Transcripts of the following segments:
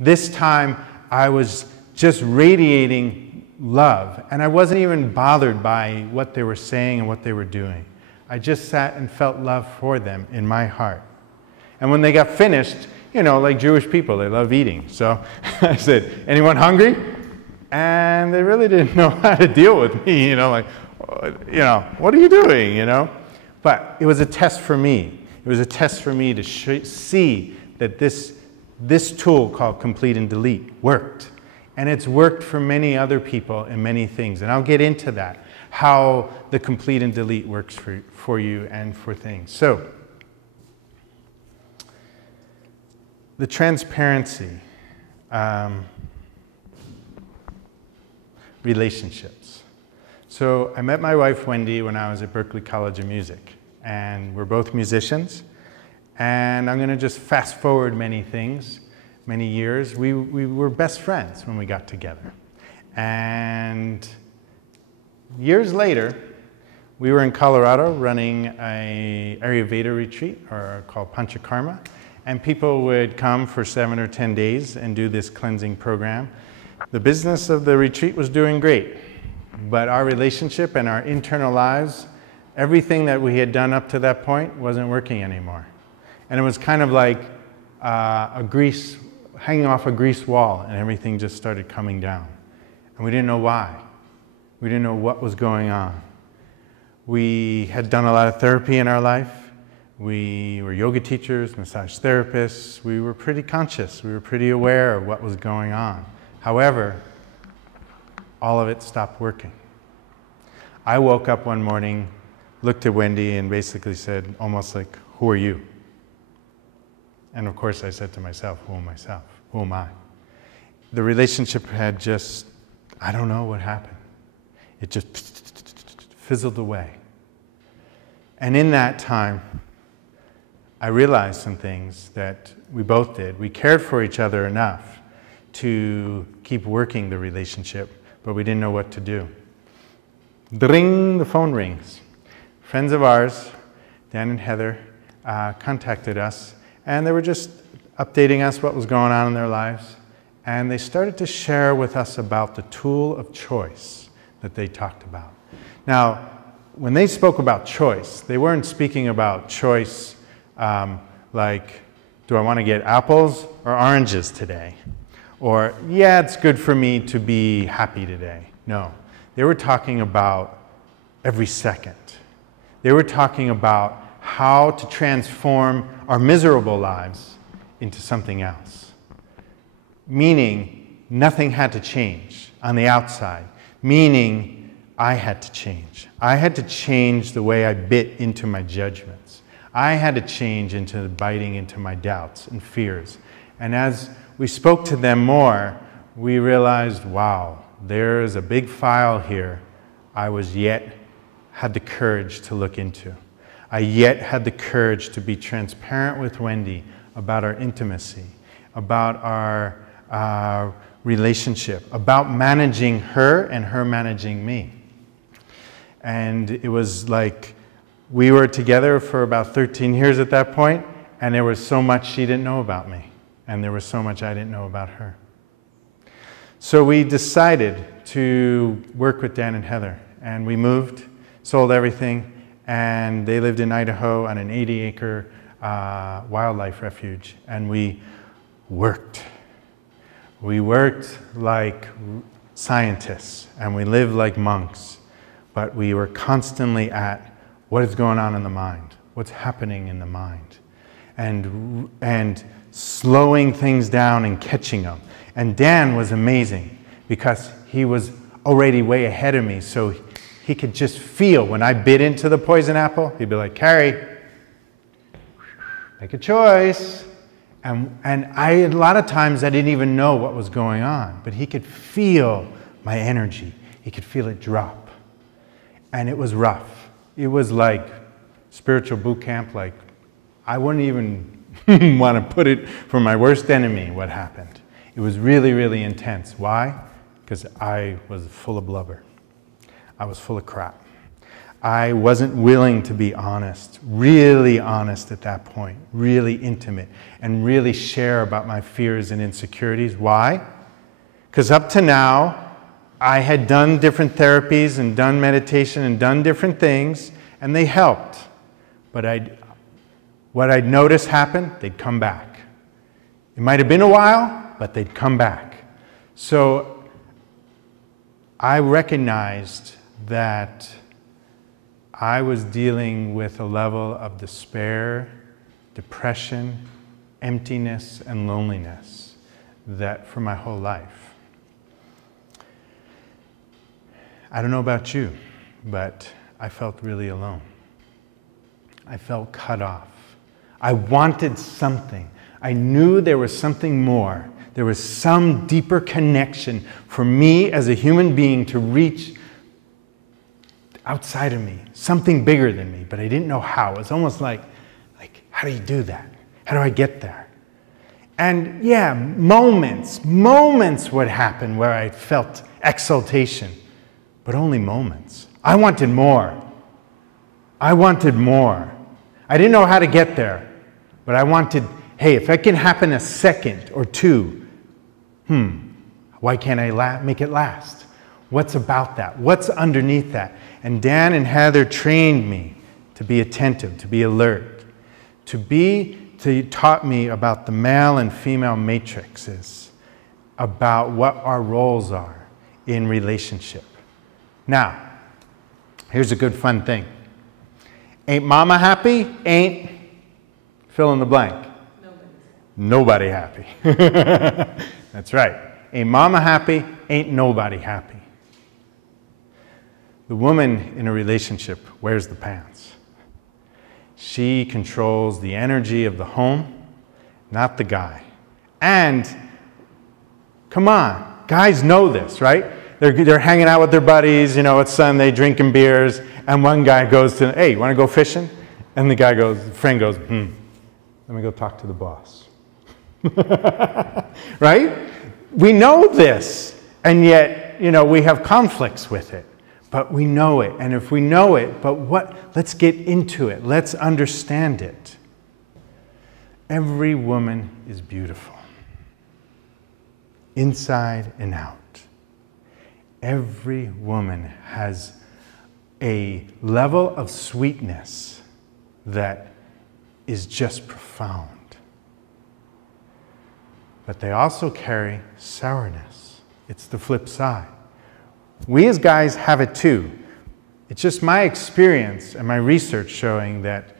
This time I was just radiating love, and I wasn't even bothered by what they were saying and what they were doing. I just sat and felt love for them in my heart. And when they got finished, you know, like Jewish people, they love eating. So I said, anyone hungry? And they really didn't know how to deal with me, you know, like, you know, what are you doing, you know? But it was a test for me. It was a test for me to see that this tool called Complete and Delete worked. And it's worked for many other people in many things. And I'll get into that, how the Complete and Delete works for you and for things. So, the transparency, relationships. So I met my wife Wendy when I was at Berklee College of Music, and we're both musicians. And I'm going to just fast forward many things, many years. We were best friends when we got together. And years later, we were in Colorado running a Ayurveda retreat, or called Panchakarma. And people would come for 7 or 10 days and do this cleansing program. The business of the retreat was doing great, but our relationship and our internal lives, everything that we had done up to that point wasn't working anymore. And it was kind of like hanging off a grease wall, and everything just started coming down. And we didn't know why. We didn't know what was going on. We had done a lot of therapy in our life. We were yoga teachers, massage therapists. We were pretty conscious. We were pretty aware of what was going on. However, all of it stopped working. I woke up one morning, looked at Wendy, and basically said, almost like, who are you? And of course I said to myself, who am myself? Who am I? The relationship had just, I don't know what happened. It just fizzled away. And in that time, I realized some things that we both did. We cared for each other enough to keep working the relationship, but we didn't know what to do. Dring, the phone rings. Friends of ours, Dan and Heather, contacted us, and they were just updating us what was going on in their lives. And they started to share with us about the tool of choice that they talked about. Now, when they spoke about choice, they weren't speaking about choice like, do I want to get apples or oranges today? Or, yeah, it's good for me to be happy today. No, they were talking about every second. They were talking about how to transform our miserable lives into something else. Meaning, nothing had to change on the outside. Meaning, I had to change. I had to change the way I bit into my judgments. I had to change into biting into my doubts and fears. And as we spoke to them more, we realized, wow, there is a big file here I had the courage to look into. I yet had the courage to be transparent with Wendy about our intimacy, about our relationship, about managing her and her managing me. And it was like we were together for about 13 years at that point, and there was so much she didn't know about me, and there was so much I didn't know about her. So we decided to work with Dan and Heather, and we moved, sold everything, and they lived in Idaho on an 80-acre wildlife refuge, and we worked. We worked like scientists, and we lived like monks, but we were constantly at what is going on in the mind, what's happening in the mind, and slowing things down and catching them. And Dan was amazing because he was already way ahead of me, so he could just feel when I bit into the poison apple, he'd be like, Cary, make a choice. And a lot of times I didn't even know what was going on, but he could feel my energy. He could feel it drop. And it was rough. It was like spiritual boot camp, like I wouldn't even want to put it for my worst enemy, what happened. It was really, really intense. Why? Because I was full of blubber. I was full of crap. I wasn't willing to be honest, really honest at that point, really intimate, and really share about my fears and insecurities. Why? Because up to now, I had done different therapies and done meditation and done different things, and they helped. But what I'd noticed happen, they'd come back. It might have been a while, but they'd come back. So I recognized that I was dealing with a level of despair, depression, emptiness, and loneliness that for my whole life. I don't know about you, but I felt really alone. I felt cut off. I wanted something. I knew there was something more. There was some deeper connection for me as a human being to reach outside of me, something bigger than me, but I didn't know how. It was almost like, how do you do that? How do I get there? And yeah, moments would happen where I felt exaltation, but only moments. I wanted more. I wanted more. I didn't know how to get there, but I wanted, hey, if it can happen a second or two, why can't I make it last? What's about that? What's underneath that? And Dan and Heather trained me to be attentive, to be alert, taught me about the male and female matrices, about what our roles are in relationship. Now, here's a good fun thing. Ain't mama happy? Ain't fill in the blank. Nobody happy. That's right. Ain't mama happy? Ain't nobody happy. The woman in a relationship wears the pants. She controls the energy of the home, not the guy. And, come on, guys know this, right? They're hanging out with their buddies, it's Sunday, drinking beers, and one guy goes to, hey, you want to go fishing? And the friend goes, let me go talk to the boss. Right? We know this, and yet, we have conflicts with it. But we know it, and if we know it, let's get into it. Let's understand it. Every woman is beautiful, inside and out. Every woman has a level of sweetness that is just profound. But they also carry sourness. It's the flip side. We as guys have it too. It's just my experience and my research showing that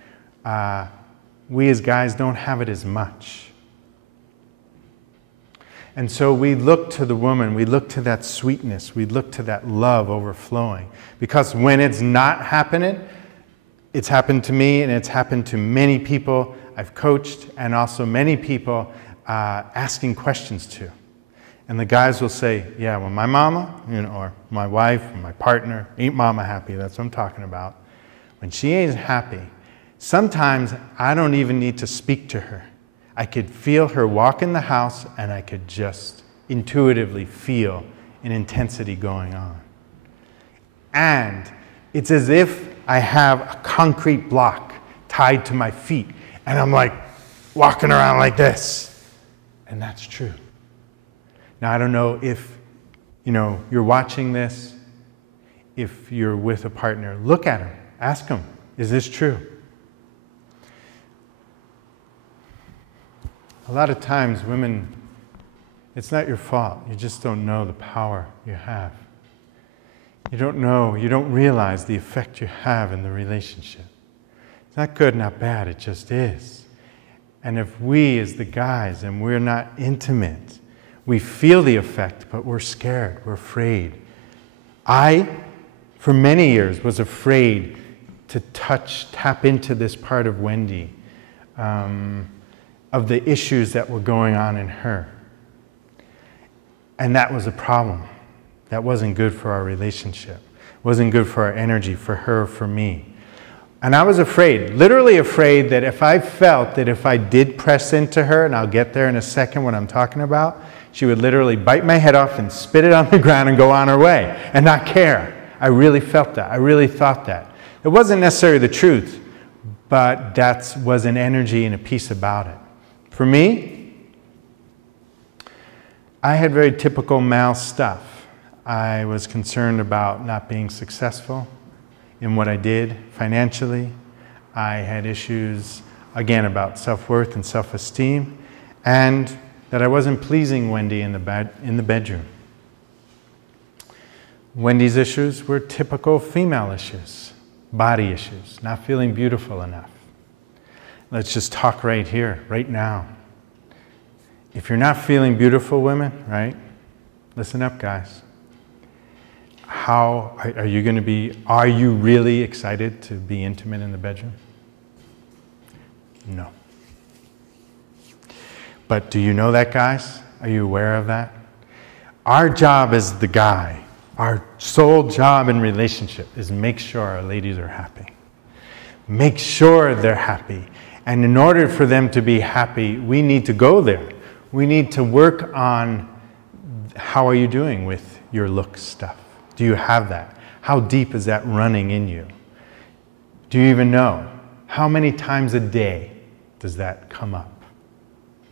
we as guys don't have it as much. And so we look to the woman, we look to that sweetness, we look to that love overflowing. Because when it's not happening, it's happened to me and it's happened to many people I've coached, and also many people asking questions to. And the guys will say, yeah, well, my mama, or my wife, or my partner, ain't mama happy, that's what I'm talking about. When she ain't happy, sometimes I don't even need to speak to her. I could feel her walk in the house, and I could just intuitively feel an intensity going on. And it's as if I have a concrete block tied to my feet, and I'm like walking around like this. And that's true. Now, I don't know if, you're watching this, if you're with a partner, look at him, ask him, is this true? A lot of times, women, it's not your fault. You just don't know the power you have. You don't know, you don't realize the effect you have in the relationship. It's not good, not bad, it just is. And if we, as the guys, and we're not intimate, we feel the effect, but we're scared, we're afraid. I, for many years, was afraid to tap into this part of Wendy, of the issues that were going on in her. And that was a problem. That wasn't good for our relationship. It wasn't good for our energy, for her, for me. And I was afraid, literally afraid, that if I felt that if I did press into her, and I'll get there in a second what I'm talking about, she would literally bite my head off and spit it on the ground and go on her way and not care. I really felt that. I really thought that. It wasn't necessarily the truth, but that was an energy and a piece about it. For me, I had very typical male stuff. I was concerned about not being successful in what I did financially. I had issues, again, about self-worth and self-esteem, and that I wasn't pleasing Wendy in the bedroom. Wendy's issues were typical female issues, body issues, not feeling beautiful enough. Let's just talk right here, right now. If you're not feeling beautiful, women, right? Listen up, guys. How are you going to be, are you really excited to be intimate in the bedroom? No. But do you know that, guys? Are you aware of that? Our job as the guy, our sole job in relationship is make sure our ladies are happy. Make sure they're happy. And in order for them to be happy, we need to go there. We need to work on how are you doing with your look stuff. Do you have that? How deep is that running in you? Do you even know? How many times a day does that come up?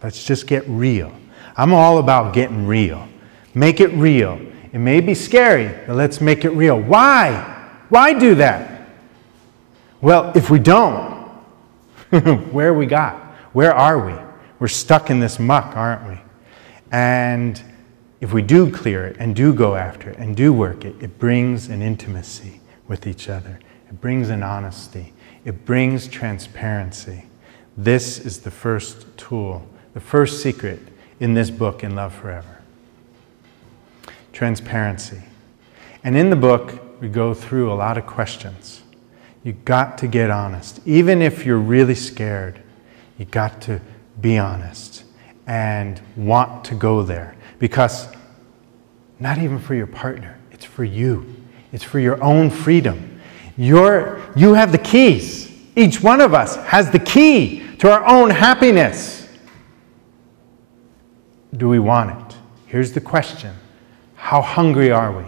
Let's just get real. I'm all about getting real. Make it real. It may be scary, but let's make it real. Why? Why do that? Well, if we don't, where we got? Where are we? We're stuck in this muck, aren't we? And if we do clear it and do go after it and do work it, it brings an intimacy with each other. It brings an honesty. It brings transparency. This is the first tool, the first secret in this book, In Love Forever. Transparency. And in the book, we go through a lot of questions. You've got to get honest. Even if you're really scared, you've got to be honest and want to go there. Because not even for your partner, it's for you. It's for your own freedom. You have the keys. Each one of us has the key to our own happiness. Do we want it? Here's the question. How hungry are we?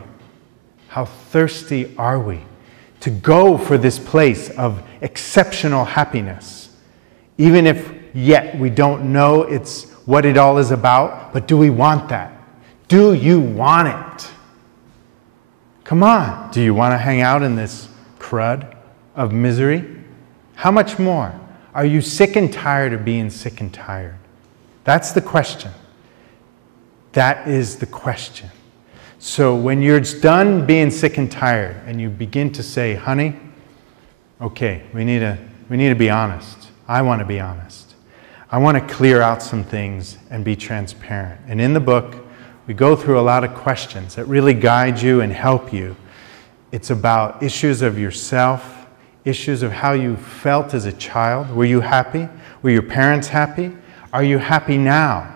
How thirsty are we to go for this place of exceptional happiness? Even if yet we don't know it's what it all is about, but do we want that? Do you want it? Come on. Do you want to hang out in this crud of misery? How much more? Are you sick and tired of being sick and tired? That's the question. That is the question. So when you're done being sick and tired and you begin to say, honey, okay, we need to be honest. I want to be honest. I want to clear out some things and be transparent. And in the book, we go through a lot of questions that really guide you and help you. It's about issues of yourself, issues of how you felt as a child. Were you happy? Were your parents happy? Are you happy now?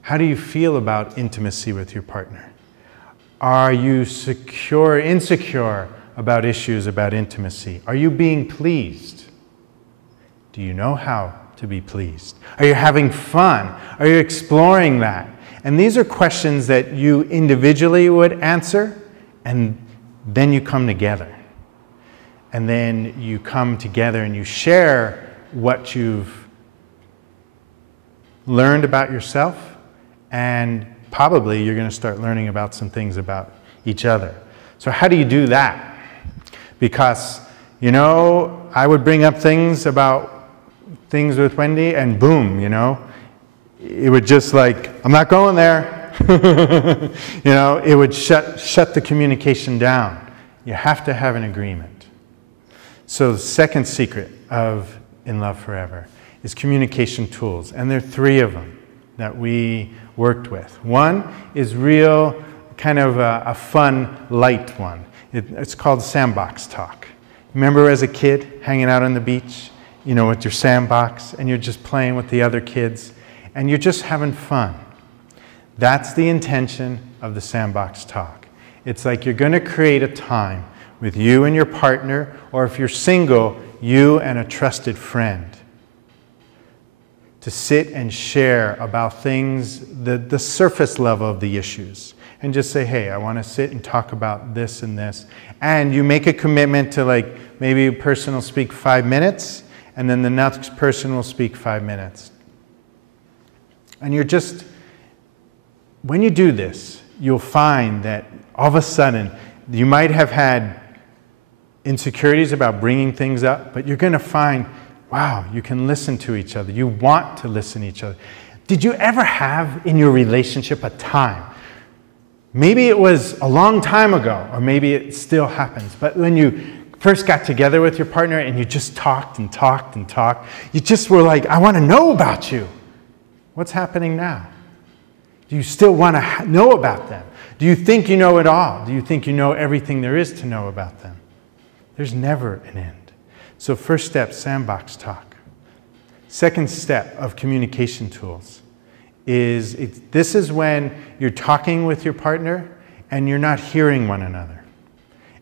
How do you feel about intimacy with your partner? Are you secure, insecure about issues about intimacy? Are you being pleased? Do you know how to be pleased? Are you having fun? Are you exploring that? And these are questions that you individually would answer, and then you come together. And then you come together and you share what you've learned about yourself, and probably you're going to start learning about some things about each other. So how do you do that? Because, you know, I would bring up things about things with Wendy, and boom, you know, it would just like, I'm not going there. You know, it would shut the communication down. You have to have an agreement. So the second secret of In Love Forever is communication tools, and there are 3 of them that we worked with. One is real, kind of a fun, light one. It's called sandbox talk. Remember as a kid hanging out on the beach, you know, with your sandbox, and you're just playing with the other kids, and you're just having fun. That's the intention of the sandbox talk. It's like you're going to create a time with you and your partner, or if you're single, you and a trusted friend, to sit and share about things, the surface level of the issues. and just say, hey, I want to sit and talk about this and this. And you make a commitment to, like, maybe a person will speak 5 minutes, and then the next person will speak 5 minutes. And you're just, when you do this, you'll find that all of a sudden, you might have had insecurities about bringing things up, but you're going to find, wow, you can listen to each other. You want to listen to each other. Did you ever have in your relationship a time? Maybe it was a long time ago, or maybe it still happens, but when you first got together with your partner and you just talked and talked and talked, you just were like, I want to know about you. What's happening now? Do you still want to know about them? Do you think you know it all? Do you think you know everything there is to know about them? There's never an end. So first step, sandbox talk. Second step of communication tools is, this is when you're talking with your partner and you're not hearing one another.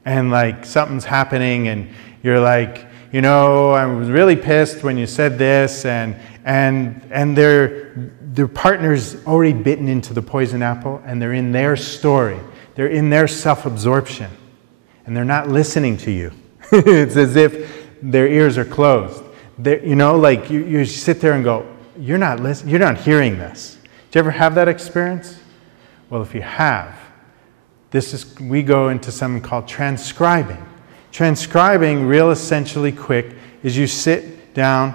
And like something's happening and you're like, you know, I was really pissed when you said this, and their partner's already bitten into the poison apple and they're in their story. They're in their self-absorption and they're not listening to you. It's as if their ears are closed. You know, like you sit there and go, you're not listening, you're not hearing this. Did you ever have that experience? Well, if you have, we go into something called transcribing. Transcribing, real essentially quick, is you sit down,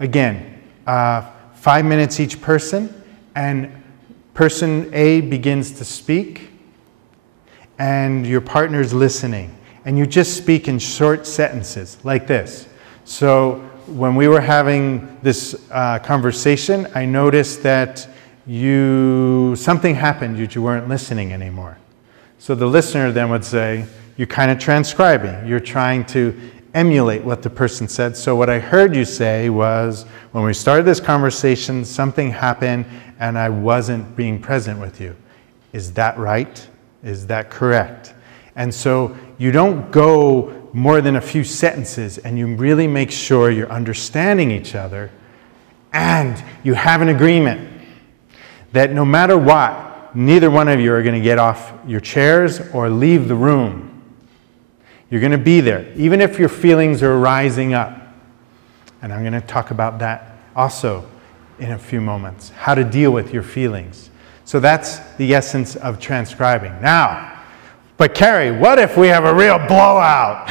again, 5 minutes each person, and person A begins to speak, and your partner's listening. And you just speak in short sentences, like this. So when we were having this conversation, I noticed that something happened, you weren't listening anymore. So the listener then would say, you're kind of transcribing. You're trying to emulate what the person said. So what I heard you say was, when we started this conversation, something happened and I wasn't being present with you. Is that right? Is that correct? And so you don't go more than a few sentences, and you really make sure you're understanding each other, and you have an agreement that no matter what, neither one of you are going to get off your chairs or leave the room. You're going to be there, even if your feelings are rising up. And I'm going to talk about that also in a few moments, how to deal with your feelings. So that's the essence of transcribing. Now, but Cary, what if we have a real blowout?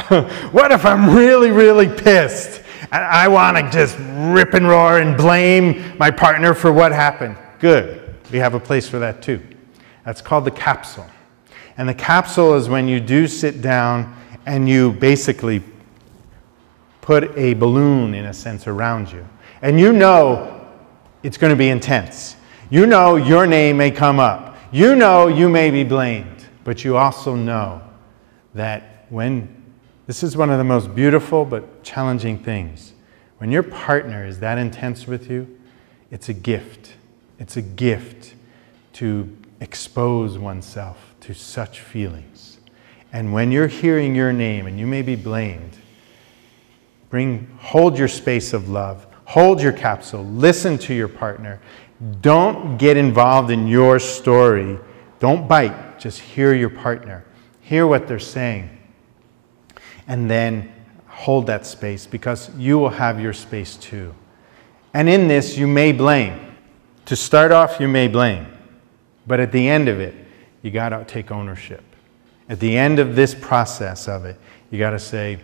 What if I'm really, really pissed and I want to just rip and roar and blame my partner for what happened? Good. We have a place for that too. That's called the capsule. And the capsule is when you do sit down and you basically put a balloon, in a sense, around you. And you know it's going to be intense. You know your name may come up. You know you may be blamed. But you also know that this is one of the most beautiful but challenging things. When your partner is that intense with you, it's a gift. It's a gift to expose oneself to such feelings. And when you're hearing your name and you may be blamed, hold your space of love, hold your capsule, listen to your partner. Don't get involved in your story. Don't bite, just hear your partner. Hear what they're saying. And then hold that space, because you will have your space too. And in this, you may blame. To start off, you may blame. But at the end of it, you got to take ownership. At the end of this process of it, you got to say,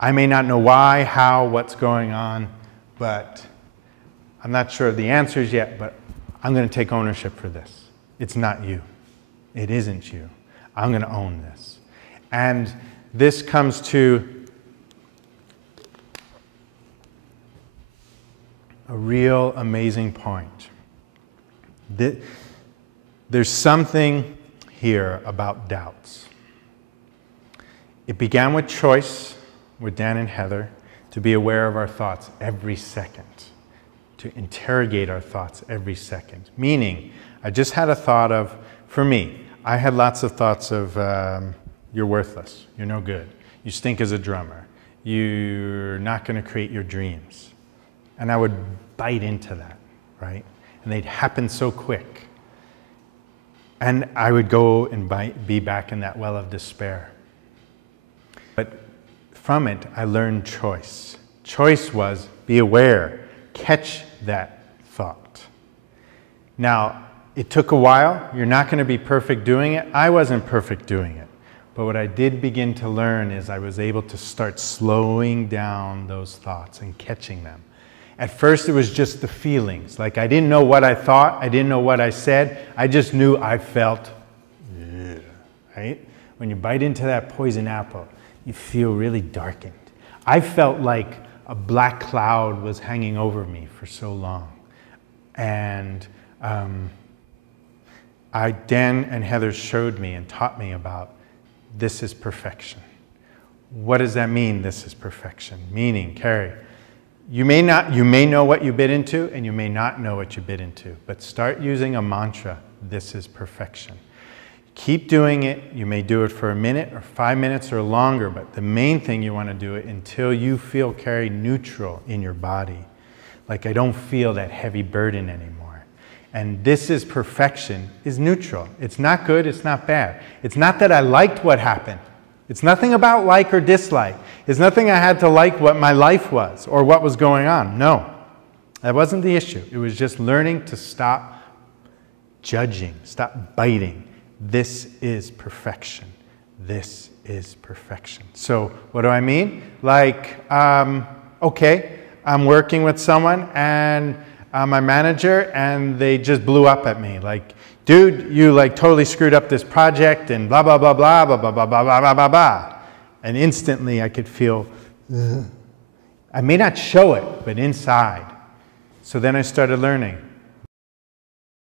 I may not know why, how, what's going on, but I'm not sure of the answers yet, but I'm going to take ownership for this. It's not you. It isn't you. I'm going to own this. And this comes to a real amazing point. There's something here about doubts. It began with choice, with Dan and Heather, to be aware of our thoughts every second, to interrogate our thoughts every second. Meaning, I just had a thought of, for me, I had lots of thoughts of, you're worthless, you're no good, you stink as a drummer, you're not going to create your dreams. And I would bite into that, right? And they'd happen so quick. And I would go and be back in that well of despair. But from it, I learned choice. Choice was be aware, catch that thought. Now, it took a while. You're not going to be perfect doing it. I wasn't perfect doing it. But what I did begin to learn is I was able to start slowing down those thoughts and catching them. At first, it was just the feelings. Like I didn't know what I thought. I didn't know what I said. I just knew I felt, right? When you bite into that poison apple, you feel really darkened. I felt like a black cloud was hanging over me for so long. And Dan and Heather showed me and taught me about this is perfection. What does that mean, this is perfection? Meaning, Cary, you may know what you bit into and you may not know what you bit into, but start using a mantra, this is perfection. Keep doing it. You may do it for a minute or 5 minutes or longer, but the main thing you want to do it until you feel, Cary, neutral in your body. Like I don't feel that heavy burden anymore. And this is perfection is neutral. It's not good, it's not bad. It's not that I liked what happened. It's nothing about like or dislike. It's nothing I had to like what my life was or what was going on. No, that wasn't the issue. It was just learning to stop judging, stop biting. This is perfection. This is perfection. So what do I mean? Like, okay, I'm working with someone and my manager and they just blew up at me. Like, dude, you like totally screwed up this project and blah, blah, blah, blah, blah, blah, blah, blah, blah, blah, blah, blah. And instantly I could feel, I may not show it, but inside. So then I started learning.